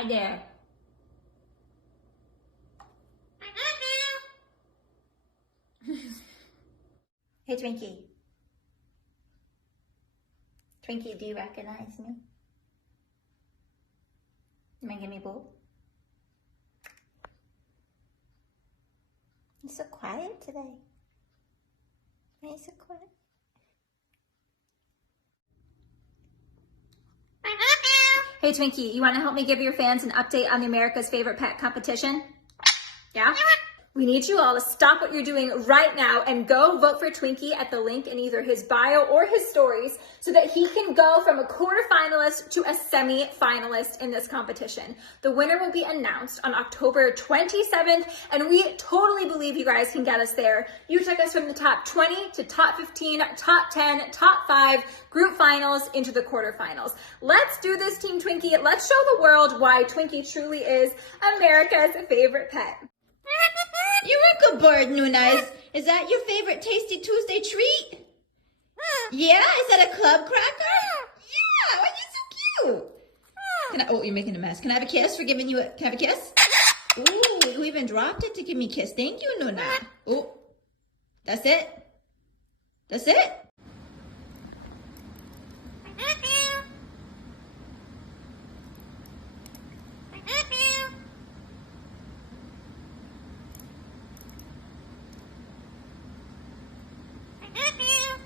Hi there. Hey, Twinkie. Twinkie, do you recognize me? You wanna give me a bowl? You're so quiet today. Why are you so quiet? Hey Twinkie, you want to help me give your fans an update on the America's Favorite Pet competition? Yeah? We need you all to stop what you're doing right now and go vote for Twinkie at the link in either his bio or his stories so that he can go from a quarterfinalist to a semi-finalist in this competition. The winner will be announced on October 27th, and we totally believe you guys can get us there. You took us from the top 20 to top 15, top 10, top 5, group finals into the quarterfinals. Let's do this, Team Twinkie. Let's show the world why Twinkie truly is America's favorite pet. You're a good bird, Nuna. Is that your favorite Tasty Tuesday treat? Yeah? Is that a club cracker? Yeah! Why are you so cute? Oh, you're making a mess. Can I have a kiss for giving you can I have a kiss? Ooh, you even dropped it to give me a kiss. Thank you, Nuna. Oh, that's it? That's it?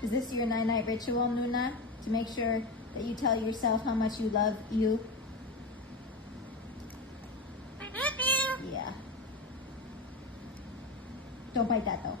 Is this your night-night ritual, Nuna? To make sure that you tell yourself how much you love you? Yeah. Don't bite that though.